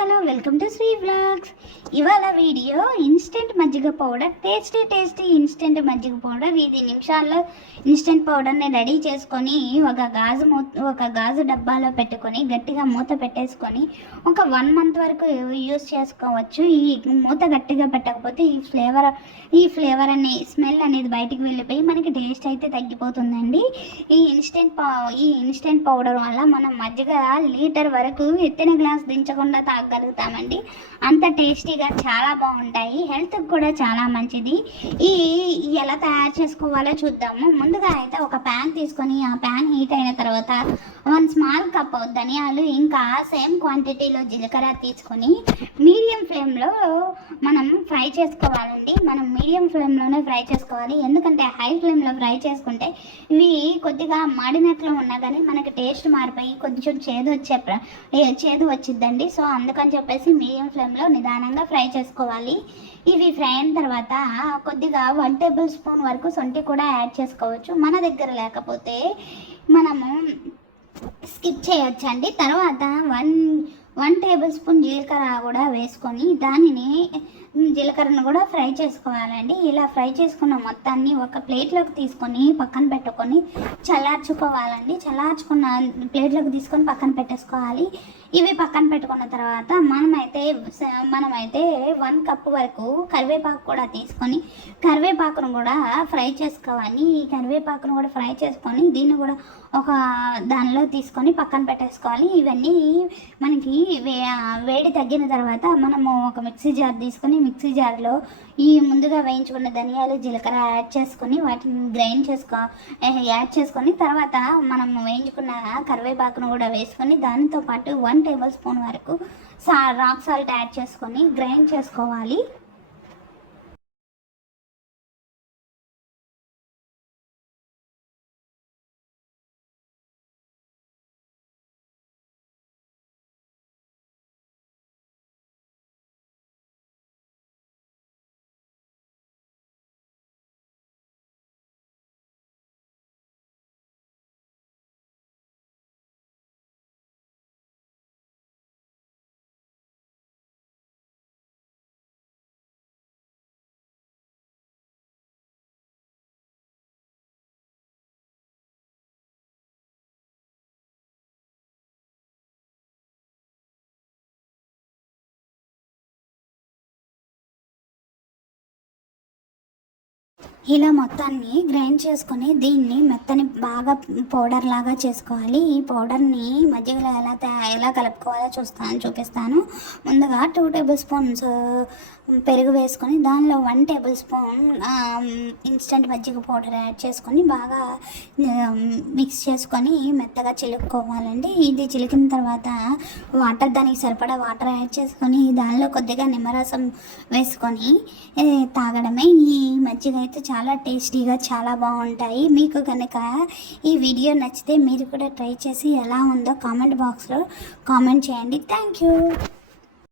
Hello welcome to Sri vlogs. ఇవాళ video instant మజ్జిగ powder, tasty instant మజ్జిగ పౌడర్. ఇది నిమిషాల్లో ఇన్స్టెంట్ పౌడర్ని రెడీ చేసుకొని ఒక గాజు డబ్బాలో పెట్టుకొని గట్టిగా మూత పెట్టేసుకొని ఒక 1 మంత్ వరకు యూస్ చేసుకోవచ్చు. ఈ మూత గట్టిగా పెట్టకపోతే ఈ ఫ్లేవర్ అనే స్మెల్ అనేది బయటికి వెళ్ళిపోయి మనకి టేస్ట్ అయితే తగ్గిపోతుందండి. ఈ ఇన్స్టెంట్ పౌడర్ వల్ల మనం మజ్జిగ లీటర్ వరకు ఎత్తిన గ్లాస్ దించకుండా తాగలుగుతామండి. అంత టేస్టీగా చాలా బాగుంటాయి, హెల్త్కి కూడా చాలా మంచిది. ఎలా తయారు చేసుకోవాలో చూద్దాము. ముందుగా అయితే ఒక ప్యాన్ తీసుకొని ఆ ప్యాన్ హీట్ అయిన తర్వాత 1 స్మాల్ కప్ ధనియాలు, ఇంకా సేమ్ క్వాంటిటీలో జీలకర్ర తీసుకొని మీడియం ఫ్లేమ్లో మనం ఫ్రై చేసుకోవాలండి. మనం మీడియం ఫ్లేమ్లోనే ఫ్రై చేసుకోవాలి, ఎందుకంటే హై ఫ్లేమ్లో ఫ్రై చేసుకుంటే ఇవి కొద్దిగా మాడినట్లు ఉన్నా కానీ మనకి టేస్ట్ మారిపోయి కొంచెం చేదు వచ్చిద్దండి. సో అందుకని చెప్పేసి మీడియం ఫ్లేమ్లో నిదానంగా ఫ్రై చేసుకోవాలి. ఇవి ఫ్రై అయిన తర్వాత కొద్దిగా 1 టేబుల్ స్పూన్ వరకు సొంటి కూడా యాడ్ చేసుకోవచ్చు. మన దగ్గర లేకపోతే మనము స్కిప్ చేయొచ్చండి. తర్వాత 1 టేబుల్ స్పూన్ జీలకర్ర కూడా వేసుకొని జీలకర్రను కూడా ఫ్రై చేసుకోవాలండి. ఇలా ఫ్రై చేసుకున్న మొత్తాన్ని ఒక ప్లేట్లోకి తీసుకొని పక్కన పెట్టుకొని చల్లార్చుకోవాలండి. చల్లార్చుకున్న ప్లేట్లోకి తీసుకొని పక్కన పెట్టేసుకోవాలి. ఇవి పక్కన పెట్టుకున్న తర్వాత మనమైతే 1 కప్ వరకు కరివేపాకు కూడా తీసుకొని కరివేపాకును కూడా ఫ్రై చేసుకోవాలి. ఈ కరివేపాకును కూడా ఫ్రై చేసుకొని దీన్ని కూడా ఒక దానిలో తీసుకొని పక్కన పెట్టేసుకోవాలి. ఇవన్నీ మనకి వేడి తగ్గిన తర్వాత మనము ఒక మిక్సీ జార్ తీసుకొని మిక్సీ జార్లో ఈ ముందుగా వేయించుకున్న ధనియాలు, జీలకర్ర వాటిని యాడ్ చేసుకొని తర్వాత మనం వేయించుకున్న కరివేపాకును కూడా వేసుకొని దానితో పాటు 1 టేబుల్ స్పూన్ వరకు రాక్ సాల్ట్ యాడ్ చేసుకొని గ్రైండ్ చేసుకోవాలి. ఇలా మొత్తాన్ని గ్రైండ్ చేసుకొని దీన్ని మెత్తని బాగా పౌడర్ లాగా చేసుకోవాలి. ఈ పౌడర్ని మజ్జిగలో ఎలా కలుపుకోవాలో చూపిస్తాను. ముందుగా 2 టేబుల్ స్పూన్స్ పెరుగు వేసుకొని దానిలో 1 టేబుల్ స్పూన్ ఇన్స్టెంట్ మజ్జిగ పౌడర్ యాడ్ చేసుకొని బాగా మిక్స్ చేసుకొని మెత్తగా చిలుక్కోవాలండి. ఇది చిలికిన తర్వాత దానికి సరిపడా వాటర్ యాడ్ చేసుకొని దానిలో కొద్దిగా నిమ్మరసం వేసుకొని తాగడమే. ఈ మజ్జిగ అయితే చాలా టేస్టీగా చాలా బాగుంటాయి. మీకు కనుక ఈ వీడియో నచ్చితే మీరు కూడా ట్రై చేసి ఎలా ఉందో కామెంట్ బాక్స్లో కామెంట్ చేయండి. Thank you.